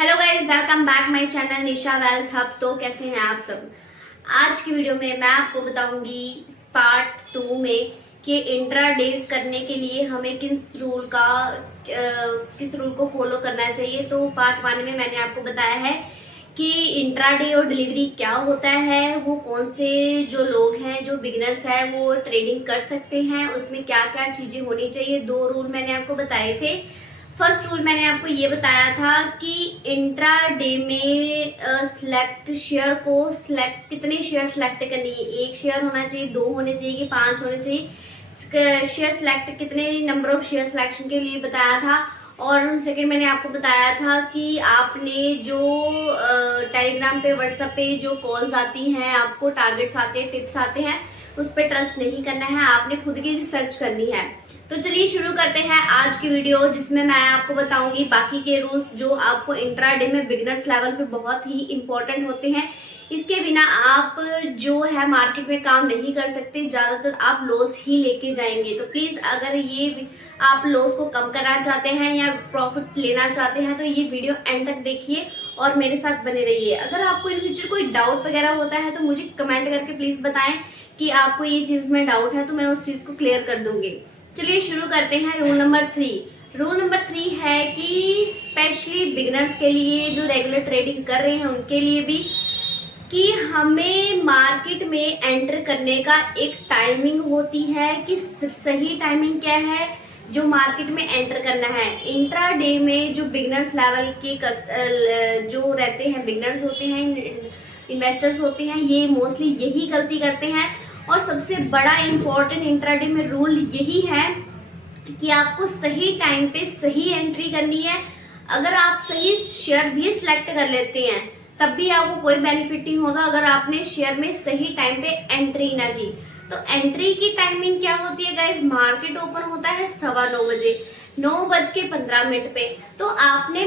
Hello guys, welcome back my channel Nisha wealth hub. तो कैसे हैं आप सब। आज की वीडियो में मैं आपको बताऊंगी पार्ट 2 में कि इंट्राडे करने के लिए हमें किस रूल को फॉलो करना चाहिए। तो पार्ट 1 में मैंने आपको बताया है कि इंट्राडे और डिलीवरी क्या होता है, वो कौन से जो लोग हैं जो बिगिनर्स हैं वो ट्रेडिंग कर सकते हैं, उसमें क्या क्या चीज़ें होनी चाहिए। 2 रूल मैंने आपको बताए थे। फर्स्ट रूल मैंने आपको ये बताया था कि इंट्राडे में सिलेक्ट शेयर को कितने शेयर सिलेक्ट करनी है। 1 शेयर होना चाहिए, 2 होने चाहिए कि 5 होने चाहिए। शेयर सिलेक्ट कितने नंबर ऑफ शेयर सिलेक्शन के लिए बताया था। और सेकंड मैंने आपको बताया था कि आपने जो टेलीग्राम पे व्हाट्सएप पे जो कॉल्स आती हैं, आपको टारगेट्स आते हैं, टिप्स आते हैं, उस पर ट्रस्ट नहीं करना है, आपने खुद की रिसर्च करनी है। तो चलिए शुरू करते हैं आज की वीडियो, जिसमें मैं आपको बताऊंगी बाकी के रूल्स जो आपको इंट्राडे में बिगिनर्स लेवल पे बहुत ही इंपॉर्टेंट होते हैं। इसके बिना आप जो है मार्केट में काम नहीं कर सकते, ज़्यादातर आप लॉस ही लेके जाएंगे। तो प्लीज़ अगर ये आप लॉस को कम करना चाहते हैं या प्रॉफिट लेना चाहते हैं तो ये वीडियो एंड तक देखिए और मेरे साथ बने रहिए। अगर आपको इन फ्यूचर कोई डाउट वगैरह होता है तो मुझे कमेंट करके प्लीज़ बताएं कि आपको ये चीज़ में डाउट है, तो मैं उस चीज़ को क्लियर कर दूंगी। चलिए शुरू करते हैं। Rule number 3। रूल नंबर 3 है कि स्पेशली बिगिनर्स के लिए, जो रेगुलर ट्रेडिंग कर रहे हैं उनके लिए भी, कि हमें मार्केट में एंटर करने का एक टाइमिंग होती है कि सही टाइमिंग क्या है जो मार्केट में एंटर करना है। इंट्राडे में जो बिगिनर्स लेवल के जो रहते हैं, बिगिनर्स होते हैं, इन्वेस्टर्स होते हैं, ये मोस्टली यही गलती करते हैं। और सबसे बड़ा इम्पोर्टेंट इंट्राडे में रूल यही है कि आपको सही टाइम पे सही एंट्री करनी है। अगर आप सही शेयर भी सिलेक्ट कर लेते हैं तब भी आपको कोई बेनिफिट नहीं होगा अगर आपने शेयर में सही टाइम पे एंट्री ना की। तो एंट्री की टाइमिंग क्या होती है गाइज? मार्केट ओपन होता है 9:15 बजे, 9:15 पे। तो आपने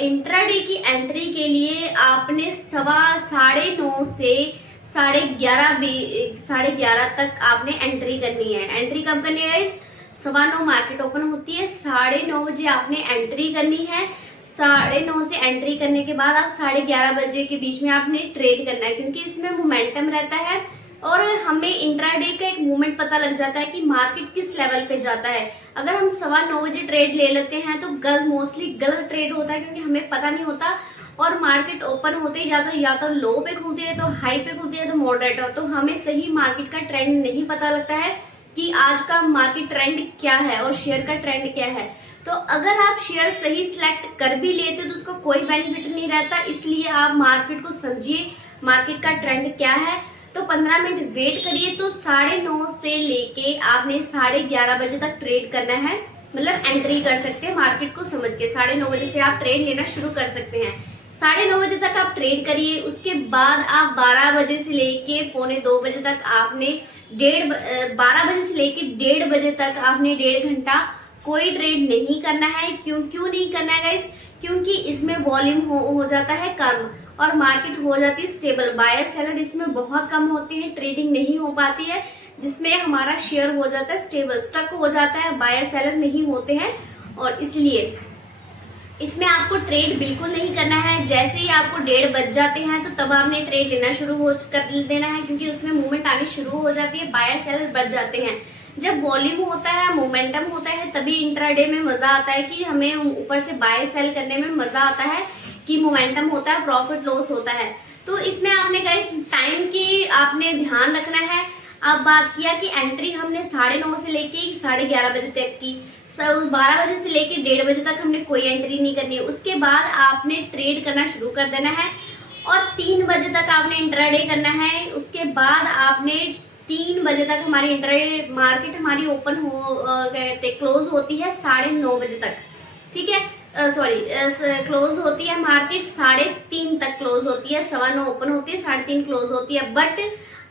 इंट्राडे की एंट्री के लिए आपने 9:30 से 11:30 तक आपने एंट्री करनी है। एंट्री कब करनी है गाइस? 9:15 मार्केट ओपन होती है, 9:30 बजे आपने एंट्री करनी है। 9:30 से एंट्री करने के बाद आप 11:30 बजे के बीच में आपने ट्रेड करना है, क्योंकि इसमें मोमेंटम रहता है और हमें इंट्राडे का एक मूवमेंट पता लग जाता है कि मार्केट किस लेवल पे जाता है। अगर हम 9:15 बजे ट्रेड ले लेते हैं तो मोस्टली गलत ट्रेड होता है, क्योंकि हमें पता नहीं होता और मार्केट ओपन होते ही या तो लो पे खुलती है, तो हाई पे खुलती है, तो मॉडरेट हो, तो हमें सही मार्केट का ट्रेंड नहीं पता लगता है कि आज का मार्केट ट्रेंड क्या है और शेयर का ट्रेंड क्या है। तो अगर आप शेयर सही सिलेक्ट कर भी लेते तो उसको कोई बेनिफिट नहीं रहता। इसलिए आप मार्केट को समझिए, मार्केट का ट्रेंड क्या है। तो 15 मिनट वेट करिए। तो 9:30 से लेके आपने 11:30 बजे तक ट्रेड करना है, मतलब एंट्री कर सकते हैं मार्केट को समझ के। 9:30 बजे से आप ट्रेड लेना शुरू कर सकते हैं। 9:30 बजे तक आप ट्रेड करिए। उसके बाद आप 12 बजे से लेके 1:45 बजे तक आपने 12 बजे से लेके 1:30 बजे तक आपने 1.5 घंटा कोई ट्रेड नहीं करना है। क्यों नहीं करना है गाइस? क्योंकि इसमें वॉल्यूम हो जाता है कम और मार्केट हो जाती है स्टेबल। बायर सेलर इसमें बहुत कम होते हैं, ट्रेडिंग नहीं हो पाती है, जिसमें हमारा शेयर हो जाता है स्टेबल, स्टक हो जाता है, बायर सेलर नहीं होते हैं। और इसलिए इसमें आपको ट्रेड बिल्कुल नहीं करना है। जैसे ही आपको 1:30 बज जाते हैं तो तब आपने ट्रेड लेना शुरू कर देना है, क्योंकि उसमें मूवमेंट आनी शुरू हो जाती है, बायर सेलर बढ़ जाते हैं। जब वॉल्यूम होता है, मोमेंटम होता है, तभी इंट्राडे में मजा आता है कि हमें ऊपर से बाय सेल करने में मजा आता है कि मोमेंटम होता है, प्रॉफिट लॉस होता है। तो इसमें आपने गाइस टाइम की आपने ध्यान रखना है। अब बात किया कि एंट्री हमने 9:30 से लेके 11:30 बजे तक की। 12 बजे से लेके 1:30 बजे तक हमने कोई एंट्री नहीं करनी है। उसके बाद आपने ट्रेड करना शुरू कर देना है और 3 बजे तक आपने इंट्राडे करना है। उसके बाद आपने 3 बजे तक हमारी इंट्राडे मार्केट हमारी ओपन क्लोज होती है 9:30 बजे तक, ठीक है। क्लोज होती है मार्केट 3:30 तक क्लोज होती है, 9:15 ओपन होती है, 3:30 क्लोज होती है। बट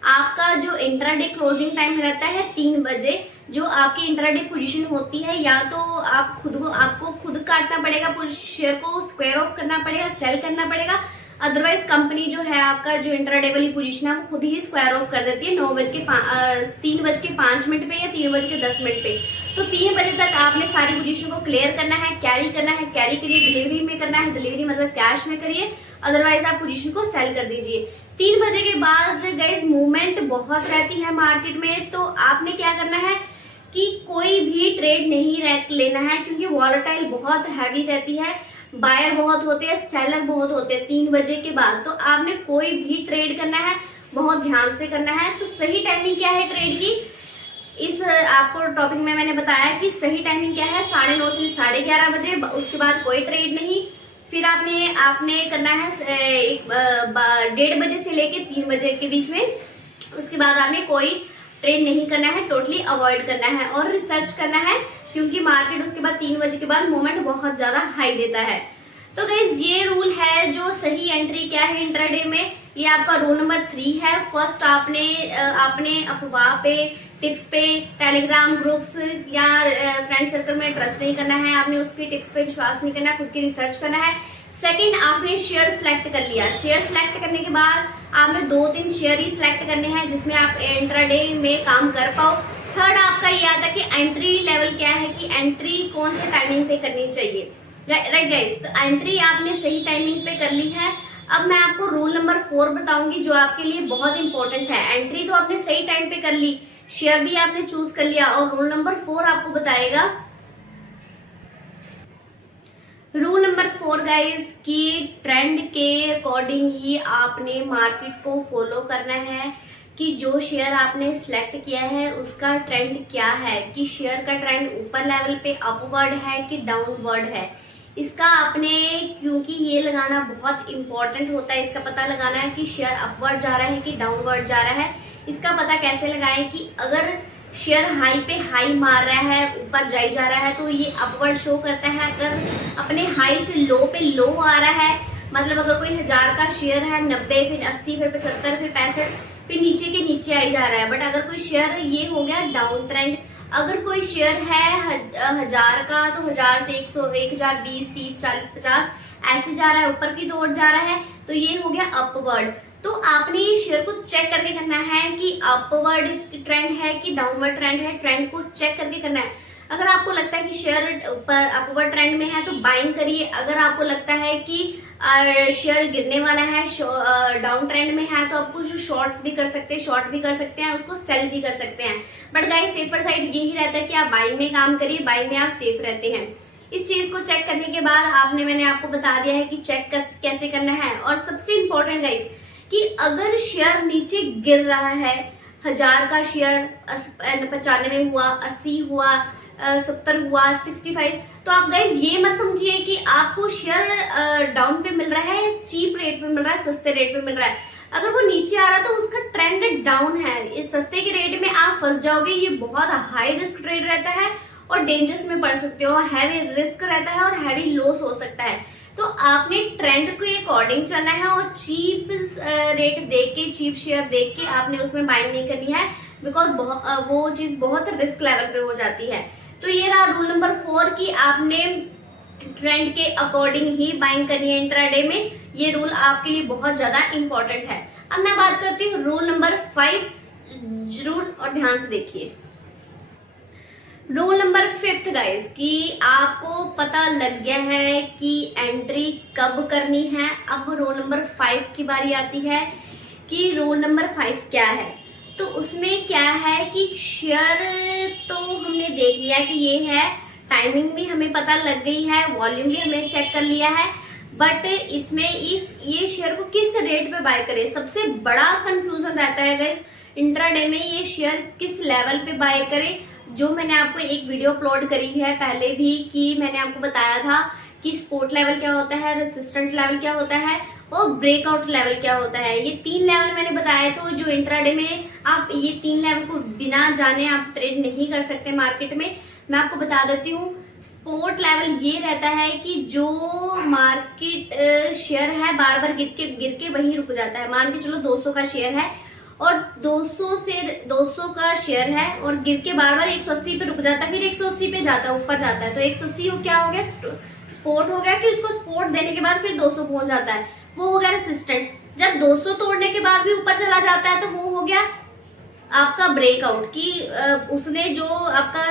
आपका जो इंट्राडे क्लोजिंग टाइम रहता है 3 बजे, जो आपकी इंट्राडे पोजीशन होती है, या तो आपको खुद काटना पड़ेगा, शेयर को स्क्वायर ऑफ करना पड़ेगा, सेल करना पड़ेगा। अदरवाइज कंपनी जो है आपका जो इंट्राडे वाली पोजीशन है वो खुद ही स्क्वायर ऑफ कर देती है 3:05 पे या 3:10 पे। तो 3 बजे तक आपने सारी पोजीशन को क्लियर करना है, कैरी करना है, कैरी करिए, डिलीवरी में करना है, डिलीवरी मतलब कैश में करिए, अदरवाइज आप पोजीशन को सेल कर दीजिए। 3 बजे के बाद गाइस मूवमेंट बहुत रहती है मार्केट में, तो आपने क्या करना है कि कोई भी ट्रेड नहीं लेना है, क्योंकि वॉलेटाइल बहुत हैवी रहती है, बायर बहुत होते हैं, सेलर बहुत होते हैं 3 बजे के बाद। तो आपने कोई भी ट्रेड करना है बहुत ध्यान से करना है। तो सही टाइमिंग क्या है ट्रेड की, इस आपको टॉपिक में मैंने बताया कि सही टाइमिंग क्या है, 9:30 से 11:30 बजे, उसके बाद कोई ट्रेड नहीं। फिर आपने करना है 1:30 बजे से लेके 3 बजे के बीच में, उसके बाद आपने कोई ट्रेड नहीं करना है, टोटली अवॉइड करना है और रिसर्च करना है, क्योंकि मार्केट उसके बाद 3 बजे के बाद मूवमेंट बहुत ज्यादा हाई देता है। तो गाइस ये रूल है जो सही एंट्री क्या है इंट्राडे में, ये आपका रूल नंबर 3 है। फर्स्ट आपने अफवाह पे, टिप्स पे, टेलीग्राम ग्रुप्स या फ्रेंड सर्कल में ट्रस्ट नहीं करना है, आपने उसकी टिप्स पे विश्वास नहीं करना है, खुद की रिसर्च करना है। सेकंड, आपने शेयर सिलेक्ट कर लिया, शेयर सिलेक्ट करने के बाद आपने 2-3 शेयर ही सिलेक्ट करने हैं जिसमें आप इंट्राडे में काम कर पाओ। थर्ड आपका ये आता है कि एंट्री लेवल क्या है, कि एंट्री कौन से टाइमिंग पे करनी चाहिए। राइट गाइस, तो एंट्री आपने सही टाइमिंग पे कर ली है। अब मैं आपको रूल नंबर 4 बताऊंगी जो आपके लिए बहुत इंपॉर्टेंट है। एंट्री तो आपने सही टाइम पे कर ली, शेयर भी आपने चूज कर लिया, और रूल नंबर 4 आपको बताएगा। रूल नंबर 4 गाइस कि ट्रेंड के अकॉर्डिंग ही आपने मार्केट को फॉलो करना है, कि जो शेयर आपने सिलेक्ट किया है उसका ट्रेंड क्या है, कि शेयर का ट्रेंड ऊपर लेवल पे अपवर्ड है कि डाउनवर्ड है। इसका आपने, क्योंकि ये लगाना बहुत इंपॉर्टेंट होता है, इसका पता लगाना है कि शेयर अपवर्ड जा रहा है कि डाउनवर्ड जा रहा है। इसका पता कैसे लगाएं कि अगर शेयर हाई पे हाई मार रहा है, ऊपर जाई जा रहा है, तो ये अपवर्ड शो करता है। अगर अपने हाई से लो पे लो आ रहा है, मतलब अगर कोई 1000 का शेयर है, 90 फिर 80 फिर 75 फिर 65 फिर नीचे के नीचे आई जा रहा है। बट अगर कोई शेयर, ये हो गया डाउन ट्रेंड। अगर कोई शेयर है 1000 का, तो 1000 से 100, 1000, 20, 30, 40, 50 ऐसे जा रहा है, ऊपर की ओर जा रहा है, तो ये हो गया अपवर्ड। तो आपने शेयर को चेक करके करना है कि अपवर्ड ट्रेंड है कि डाउनवर्ड ट्रेंड है, ट्रेंड को चेक करके करना है। अगर आपको लगता है कि शेयर ऊपर अपवर्ड ट्रेंड में है तो बाइंग करिए। अगर आपको लगता है कि शेयर गिरने वाला है, डाउन ट्रेंड में है, तो आपको जो शॉर्ट्स भी कर सकते हैं, शॉर्ट भी कर सकते हैं, उसको सेल भी कर सकते हैं। बट गाइस सेफर साइड यही रहता है कि आप बाइंग में काम करिए, बाइंग में आप सेफ रहते हैं। इस चीज को चेक करने के बाद मैंने आपको बता दिया है कि चेक कैसे करना है। और सबसे इम्पोर्टेंट गाइस कि अगर शेयर नीचे गिर रहा है, 1000 का शेयर 95 हुआ, 80 हुआ, 70 हुआ, 65, तो आप गाइज ये मत समझिए कि आपको शेयर डाउन पे मिल रहा है, चीप रेट पे मिल रहा है, सस्ते रेट पे मिल रहा है। अगर वो नीचे आ रहा है तो उसका ट्रेंड डाउन है, इस सस्ते के रेट में आप फंस जाओगे। ये बहुत हाई रिस्क ट्रेड रहता है और डेंजरस में पड़ सकते हो, हैवी रिस्क रहता है और हैवी लॉस हो सकता है। तो आपने ट्रेंड के अकॉर्डिंग चलना है और चीप रेट देख के, चीप शेयर देख के आपने उसमें बाइंग नहीं करनी है, बिकॉज वो चीज बहुत रिस्क लेवल पे हो जाती है। तो ये रहा रूल नंबर 4 कि आपने ट्रेंड के अकॉर्डिंग ही बाइंग करनी है इंट्राडे में। ये रूल आपके लिए बहुत ज्यादा इंपॉर्टेंट है। अब मैं बात करती हूँ रूल नंबर 5, जरूर और ध्यान से देखिए। रूल नंबर 5 गाइस कि आपको पता लग गया है कि एंट्री कब करनी है। अब रूल नंबर 5 की बारी आती है कि रूल नंबर 5 क्या है। तो उसमें क्या है कि शेयर तो हमने देख लिया कि ये है, टाइमिंग भी हमें पता लग गई है, वॉल्यूम भी हमने चेक कर लिया है, बट इसमें ये शेयर को किस रेट पे बाय करें, सबसे बड़ा कंफ्यूजन रहता है गाइस इंट्राडे में। ये शेयर किस लेवल पे बाय करें, जो मैंने आपको एक वीडियो अपलोड करी है पहले भी, कि मैंने आपको बताया था कि सपोर्ट लेवल क्या होता है, रेसिस्टेंट लेवल क्या होता है और ब्रेकआउट लेवल क्या होता है। ये 3 लेवल मैंने बताए। तो जो इंट्राडे में आप ये 3 लेवल को बिना जाने आप ट्रेड नहीं कर सकते मार्केट में। मैं आपको बता देती हूँ, सपोर्ट लेवल ये रहता है कि जो मार्केट शेयर है बार बार गिर के वहीं रुक जाता है। मान के चलो 200 का शेयर है और 200 का शेयर है और गिर के बार बार 180 पे रुक जाता है, फिर 180 पे जाता है, ऊपर जाता है। तो 180 को क्या हो गया, सपोर्ट हो गया, कि उसको सपोर्ट देने के बाद फिर 200 पहुंच जाता है, वो हो गया रेसिस्टेंट। जब 200 तोड़ने के बाद भी ऊपर चला जाता है तो वो हो गया आपका ब्रेकआउट की उसने जो आपका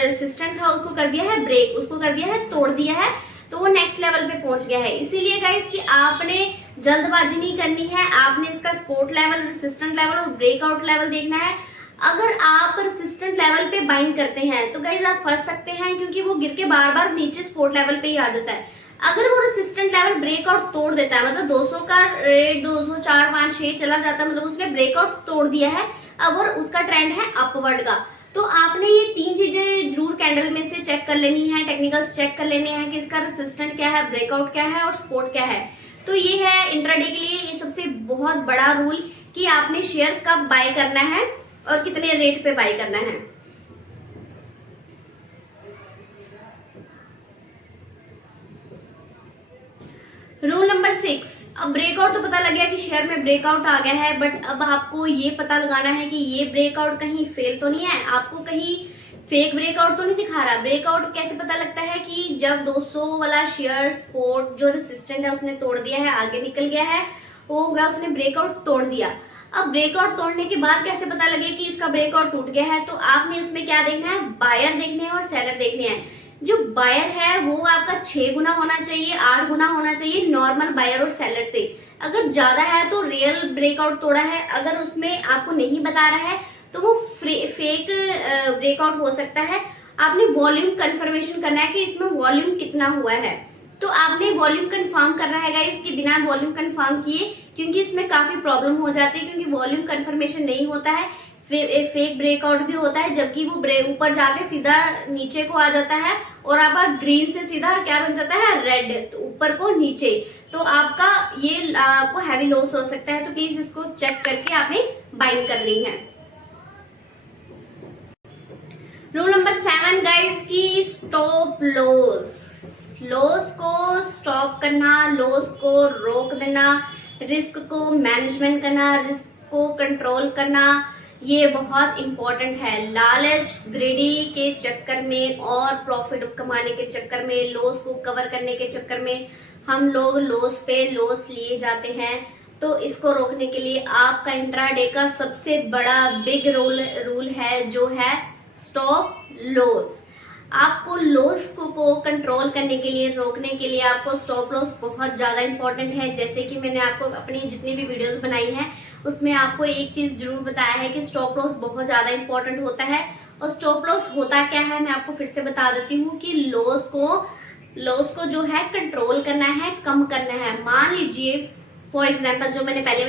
रेसिस्टेंट था उसको कर दिया है ब्रेक, उसको कर दिया है तोड़ दिया है, तो वो नेक्स्ट लेवल पे पहुंच गया है। इसीलिए गाइस कि आपने जल्दबाजी नहीं करनी है, आपने इसका सपोर्ट लेवल, रेसिस्टेंट लेवल और ब्रेकआउट लेवल देखना है। अगर आप रेसिस्टेंट लेवल पे बाइंग करते हैं तो गाइस आप फंस सकते हैं, क्योंकि वो गिर के बार बार नीचे सपोर्ट लेवल पे ही आ जाता है। अगर वो रेसिस्टेंट लेवल ब्रेकआउट तोड़ देता है, मतलब 200 का रेट 200 4 5 6 चला जाता है, मतलब उसने ब्रेकआउट तोड़ दिया है, अब और उसका ट्रेंड है अपवर्ड का, तो आपने ये 3 चीजें जरूर कैंडल में से चेक कर लेनी है, टेक्निकल्स चेक कर लेने हैं कि इसका रेसिस्टेंट क्या है, ब्रेकआउट क्या है और सपोर्ट क्या है। तो ये है इंट्राडे के लिए ये सबसे बहुत बड़ा रूल कि आपने शेयर कब बाय करना है और कितने रेट पे बाय करना है। रूल नंबर 6, अब ब्रेकआउट तो पता लग गया कि शेयर में ब्रेकआउट आ गया है, बट अब आपको ये पता लगाना है कि ये ब्रेकआउट कहीं फेल तो नहीं है, आपको कहीं फेक ब्रेकआउट तो नहीं दिखा रहा। ब्रेकआउट कैसे पता लगता है कि जब 200 वाला शेयर सपोर्ट जो रेसिस्टेंट है उसने तोड़ दिया है, आगे निकल गया है, वो होगा उसने ब्रेकआउट तोड़ दिया। अब ब्रेकआउट तोड़ने के बाद कैसे पता लगे कि इसका ब्रेकआउट टूट गया है, तो आपने इसमें क्या देखना है, बायर देखने हैं और सेलर देखने हैं। जो बायर है वो आपका 6 गुना होना चाहिए, 8 गुना होना चाहिए नॉर्मल बायर और सेलर से। अगर ज्यादा है तो रियल ब्रेकआउट तोड़ा है, अगर उसमें आपको नहीं बता रहा है तो वो फेक ब्रेकआउट हो सकता है। आपने वॉल्यूम कंफर्मेशन करना है कि इसमें वॉल्यूम कितना हुआ है, तो आपने वॉल्यूम कंफर्म करना है गाइस कि बिना वॉल्यूम कंफर्म किए, क्योंकि इसमें काफी प्रॉब्लम हो जाती है, क्योंकि वॉल्यूम कंफर्मेशन नहीं होता है, फेक ब्रेकआउट भी होता है, जबकि वो ऊपर जाके सीधा नीचे को आ जाता है और आपका ग्रीन से सीधा क्या बन जाता है, रेड, तो ऊपर को नीचे, तो आपका ये आपको हैवी लॉस हो सकता है। तो प्लीज इसको चेक करके आपने बाइंग करनी है। रूल नंबर 7 गाइस की स्टॉप लॉस, लॉस को स्टॉप करना, लॉस को रोक देना, रिस्क को मैनेजमेंट करना, रिस्क को कंट्रोल करना, ये बहुत इंपॉर्टेंट है। लालच, ग्रेडी के चक्कर में और प्रॉफिट कमाने के चक्कर में, लॉस को कवर करने के चक्कर में हम लोग लॉस पे लॉस लिए जाते हैं। तो इसको रोकने के लिए आपका इंट्राडे का सबसे बड़ा बिग रूल है जो है स्टॉप लॉस। आपको लॉस को कंट्रोल करने के लिए, रोकने के लिए आपको स्टॉप लॉस बहुत ज्यादा इंपॉर्टेंट है। जैसे कि मैंने आपको अपनी जितनी भी वीडियोस बनाई हैं उसमें आपको एक चीज जरूर बताया है कि स्टॉप लॉस बहुत ज्यादा इंपॉर्टेंट होता है। और स्टॉप लॉस होता क्या है मैं आपको फिर से बता देती हूँ कि लॉस को जो है कंट्रोल करना है, कम करना है। मान लीजिए फॉर एग्जाम्पल जो मैंने पहले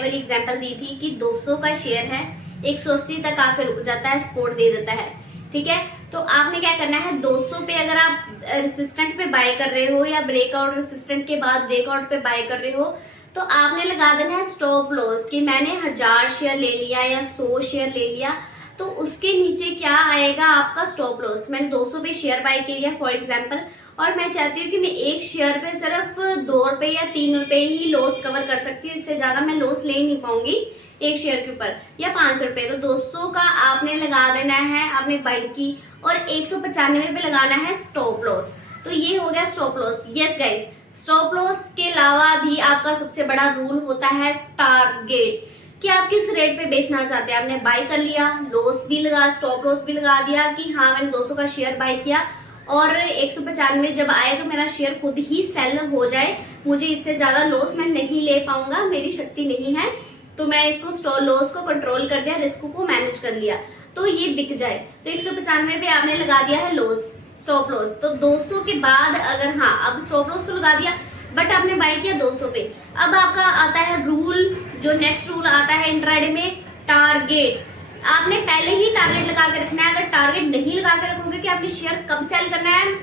वाली एग्जाम्पल दी थी कि 200 का शेयर है, 180 तक आकर रुक जाता है, सपोर्ट दे देता है, ठीक है। तो आपने क्या करना है, 200 पे अगर आप रेसिस्टेंट पे बाय कर रहे हो या ब्रेकआउट रेसिस्टेंट के बाद ब्रेकआउट पे बाय कर रहे हो, तो आपने लगा देना है स्टॉप लॉस कि मैंने 1000 शेयर ले लिया या 100 शेयर ले लिया, तो उसके नीचे क्या आएगा आपका स्टॉप लॉस। मैंने 200 पे शेयर बाय किया फॉर एग्जाम्पल, और मैं चाहती हूँ कि मैं एक शेयर पे सिर्फ 2 रुपए या 3 रुपए ही लॉस कवर कर सकती हूँ, इससे ज्यादा मैं लॉस ले नहीं पाऊंगी एक शेयर के ऊपर, या 5 रुपए। तो 200 का आपने लगा देना है आपने बाई की, और 195 पे लगाना है स्टॉप लॉस। तो ये हो गया stop loss. Yes guys, stop loss के अलावा भी आपका सबसे बड़ा रूल होता है टारगेट, कि आप किस रेट पे बेचना चाहते हैं। आपने बाय कर लिया, लॉस भी लगा, स्टॉप लॉस भी लगा दिया कि हाँ मैंने 200 का शेयर बाय किया और 195 जब आए तो मेरा शेयर खुद ही सेल हो जाए, मुझे इससे ज्यादा लॉस मैं नहीं ले पाऊंगा, मेरी शक्ति नहीं है, तो मैं इसको लॉस को कंट्रोल कर दिया, रिस्क को मैनेज कर लिया, तो ये बिक जाए। तो 195 पे आपने लगा दिया है लॉस, स्टॉप लॉस। तो 200 के बाद अगर हाँ अब स्टॉप लॉस तो लगा दिया, बट आपने बाय किया 200 पे। अब आपका आता है रूल, जो नेक्स्ट रूल आता है इंट्राडे में, टारगेट। आपने पहले ही टारगेट लगा के रखना है। अगर टारगेट नहीं लगा के रखोगे कि आपने शेयर कब सेल करना है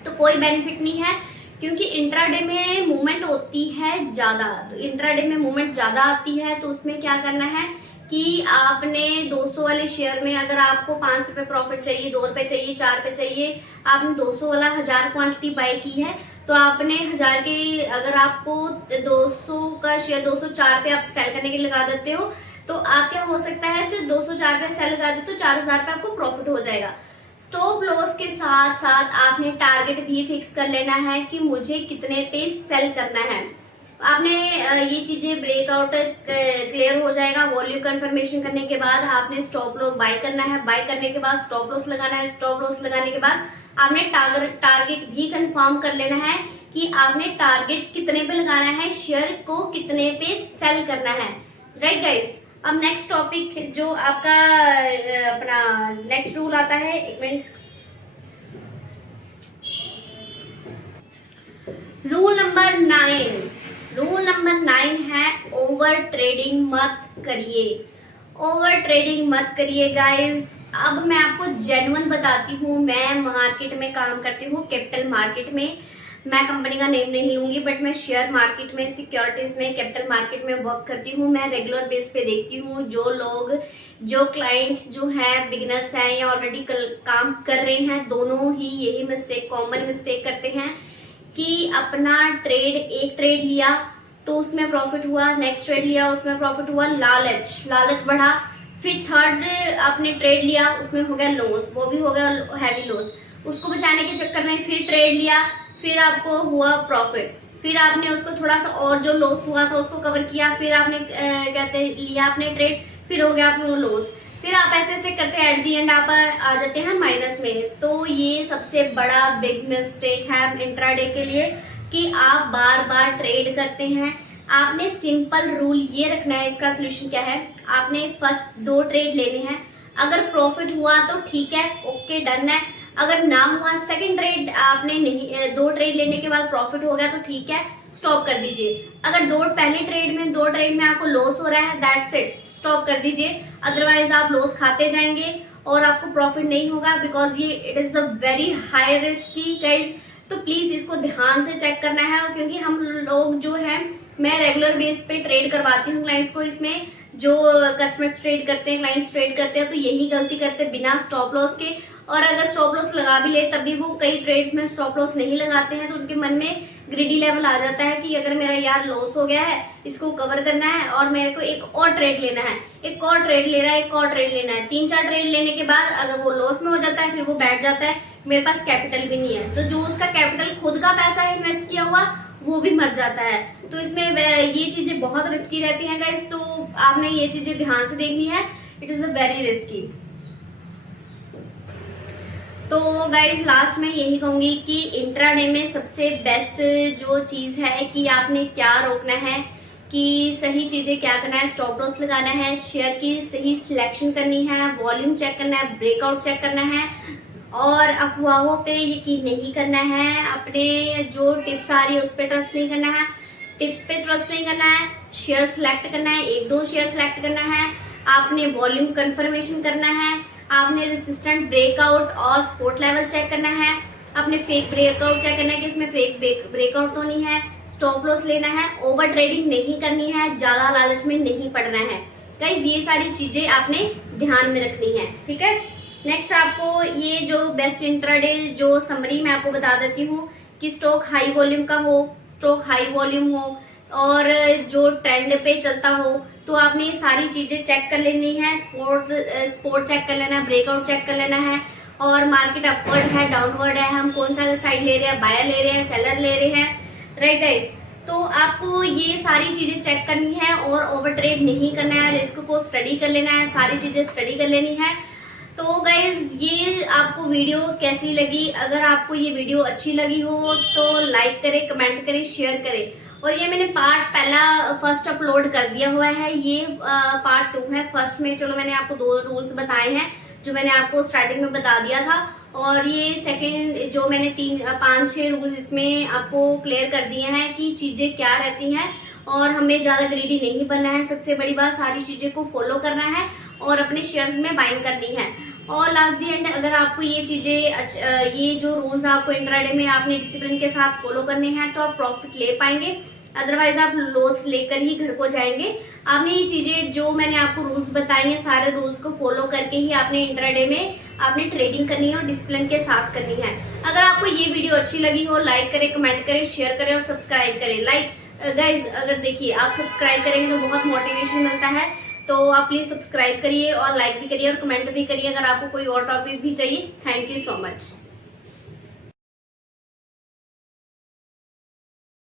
तो कोई बेनिफिट नहीं है, क्योंकि इंट्राडे में मूवमेंट होती है ज्यादा। तो इंट्राडे में मूवमेंट ज्यादा आती है, तो उसमें क्या करना है कि आपने 200 वाले शेयर में अगर आपको 5 रुपए प्रॉफिट चाहिए, 2 रुपए चाहिए, 4 रुपए चाहिए, आपने 200 वाला 1000 क्वांटिटी बाय की है, तो आपने 1000 के अगर आपको 200 का शेयर 204 पे आप सेल करने के लिए लगा देते हो, तो आप क्या हो सकता है, तो 204 पे सेल लगा देते तो 4000 पे आपको प्रॉफिट हो जाएगा। स्टॉप लॉस के साथ साथ आपने टारगेट भी फिक्स कर लेना है कि मुझे कितने पे सेल करना है। आपने ये चीजें ब्रेकआउट क्लियर हो जाएगा। वॉल्यूम कंफर्मेशन करने के बाद आपने स्टॉप लॉस बाय करना है, बाय करने के बाद स्टॉप लॉस लगाना है, स्टॉप लॉस लगाने के बाद आपने टारगेट भी कंफर्म कर लेना है कि आपने टारगेट कितने पे लगाना है, शेयर को कितने पे सेल करना है। राइट गाइस, अब नेक्स्ट टॉपिक जो आपका अपना नेक्स्ट रूल आता है, एक minute, rule number 9। Rule number 9 है ओवर ट्रेडिंग मत करिए। ओवर ट्रेडिंग मत करिए गाइस। अब मैं आपको जेन्युइन बताती हूँ, मैं मार्केट में काम करती हूँ, कैपिटल मार्केट में। मैं कंपनी का नेम नहीं लूंगी, बट मैं शेयर मार्केट में, सिक्योरिटीज में, कैपिटल मार्केट में वर्क करती हूँ। मैं रेगुलर बेस पे देखती हूँ जो क्लाइंट्स जो हैं, बिगिनर्स हैं या ऑलरेडी काम कर रहे हैं, दोनों ही यही कॉमन मिस्टेक करते हैं कि अपना एक ट्रेड लिया तो उसमें प्रॉफिट हुआ, नेक्स्ट ट्रेड लिया उसमें प्रॉफिट हुआ, लालच बढ़ा, फिर थर्ड आपने ट्रेड लिया उसमें हो गया लॉस, वो भी हो गया हैवी लॉस। उसको बचाने के चक्कर में फिर ट्रेड लिया, फिर आपको हुआ प्रॉफिट, फिर आपने उसको थोड़ा सा और जो लॉस हुआ था उसको कवर किया, फिर आपने लिया आपने ट्रेड, फिर हो गया आपको लॉस, फिर आप ऐसे करते हैं, एट दी एंड आप आ जाते हैं माइनस में। तो ये सबसे बड़ा बिग मिस्टेक है इंट्राडे के लिए कि आप बार बार ट्रेड करते हैं। आपने सिंपल रूल ये रखना है, इसका सोल्यूशन क्या है, आपने फर्स्ट 2 ट्रेड लेने हैं, अगर प्रॉफिट हुआ तो ठीक है, ओके डन है, अगर ना हुआ सेकंड ट्रेड आपने नहीं 2 ट्रेड लेने के बाद प्रॉफिट हो गया तो ठीक है, स्टॉप कर दीजिए। अगर 2 ट्रेड में आपको लॉस हो रहा है, दैट्स इट, स्टॉप कर दीजिए, अदरवाइज आप लॉस खाते जाएंगे और आपको प्रॉफिट नहीं होगा, बिकॉज ये it is a very high risky guys. तो प्लीज इसको ध्यान से चेक करना है, क्योंकि हम लोग जो है, मैं रेगुलर बेस पे ट्रेड करवाती हूँ क्लाइंट्स को, इसमें जो कस्टमर्स ट्रेड करते हैं, क्लाइंट्स ट्रेड करते हैं, तो यही गलती करते हैं बिना स्टॉप लॉस के। और अगर स्टॉप लॉस लगा भी ले तब भी वो कई ट्रेड्स में स्टॉप लॉस नहीं लगाते हैं, तो उनके मन में ग्रीडी लेवल आ जाता है कि अगर मेरा यार लॉस हो गया है, इसको कवर करना है और मेरे को एक और ट्रेड लेना है, एक और ट्रेड लेना है, एक और ट्रेड लेना है। 3-4 ट्रेड लेने के बाद अगर वो लॉस में हो जाता है, फिर वो बैठ जाता है, मेरे पास कैपिटल भी नहीं है, तो जो उसका कैपिटल खुद का पैसा है इन्वेस्ट किया हुआ वो भी मर जाता है। तो इसमें ये चीजें बहुत रिस्की रहती हैं गाइस, तो आपने ये चीजें ध्यान से देखनी है, it is a very risky. तो गाइज लास्ट में यही कहूंगी कि इंट्राडे में सबसे बेस्ट जो चीज है कि आपने क्या रोकना है, कि सही चीजें क्या करना है, स्टॉप लॉस लगाना है, शेयर की सही सिलेक्शन करनी है, वॉल्यूम चेक करना है, ब्रेकआउट चेक करना है, और अफवाहों पे यकीन नहीं करना है, अपने जो टिप्स आ रही है उस पर ट्रस्ट नहीं करना है, टिप्स पे ट्रस्ट नहीं करना है, शेयर सिलेक्ट करना है, 1-2 शेयर सिलेक्ट करना है, आपने वॉल्यूम कंफर्मेशन करना है, आपने रेसिस्टेंट ब्रेकआउट और सपोर्ट लेवल चेक करना है, आपने फेक ब्रेकआउट चेक करना है कि इसमें फेक ब्रेकआउट तो नहीं है, स्टॉप लॉस लेना है, ओवर ट्रेडिंग नहीं करनी है, ज्यादा लालच में नहीं पड़ना है। गाइस ये सारी चीजें आपने ध्यान में रखनी है, ठीक है। नेक्स्ट आपको ये जो बेस्ट इंट्राडे जो समरी मैं आपको बता देती हूँ कि स्टॉक हाई वॉल्यूम का हो, स्टॉक हाई वॉल्यूम हो और जो ट्रेंड पे चलता हो, तो आपने ये सारी चीजें चेक कर लेनी है, स्पोर्ट चेक कर लेना है, ब्रेकआउट चेक कर लेना है, और मार्केट अपवर्ड है डाउनवर्ड है, हम कौन सा साइड ले रहे हैं, बायर ले रहे हैं, सेलर ले रहे हैं, राइट गाइस। तो आपको ये सारी चीजें चेक करनी है और ओवर ट्रेड नहीं करना है, रिस्क को स्टडी कर लेना है, सारी चीजें स्टडी कर लेनी है। तो गाइज ये आपको वीडियो कैसी लगी, अगर आपको ये वीडियो अच्छी लगी हो तो लाइक करें, कमेंट करें, शेयर करें। और ये मैंने फर्स्ट अपलोड कर दिया हुआ है, ये पार्ट 2 है। फर्स्ट में चलो मैंने आपको 2 रूल्स बताए हैं जो मैंने आपको स्टार्टिंग में बता दिया था, और ये सेकंड जो मैंने 5-6 रूल्स इसमें आपको क्लियर कर दिए हैं कि चीजें क्या रहती हैं, और हमें ज्यादा ग्रीडी नहीं बनना है। सबसे बड़ी बात, सारी चीजें को फॉलो करना है और अपने शेयर्स में बाइंग करनी है। और लास्ट दी एंड अगर आपको ये चीजें ये जो रूल्स आपको इंट्राडे में आपने डिसिप्लिन के साथ फॉलो करने हैं तो आप प्रॉफिट ले पाएंगे, अदरवाइज आप लॉस लेकर ही घर को जाएंगे। आपने ये चीजें जो मैंने आपको रूल्स बताई हैं, सारे रूल्स को फॉलो करके ही आपने इंट्राडे में आपने ट्रेडिंग करनी है और डिसिप्लिन के साथ करनी है। अगर आपको ये वीडियो अच्छी लगी हो, लाइक करें, कमेंट करें, शेयर करें और सब्सक्राइब करें। गाइज अगर देखिए आप सब्सक्राइब करेंगे तो बहुत मोटिवेशन मिलता है, तो आप प्लीज सब्सक्राइब करिए और लाइक भी करिए और कमेंट भी करिए अगर आपको कोई और टॉपिक भी चाहिए। Thank you so much.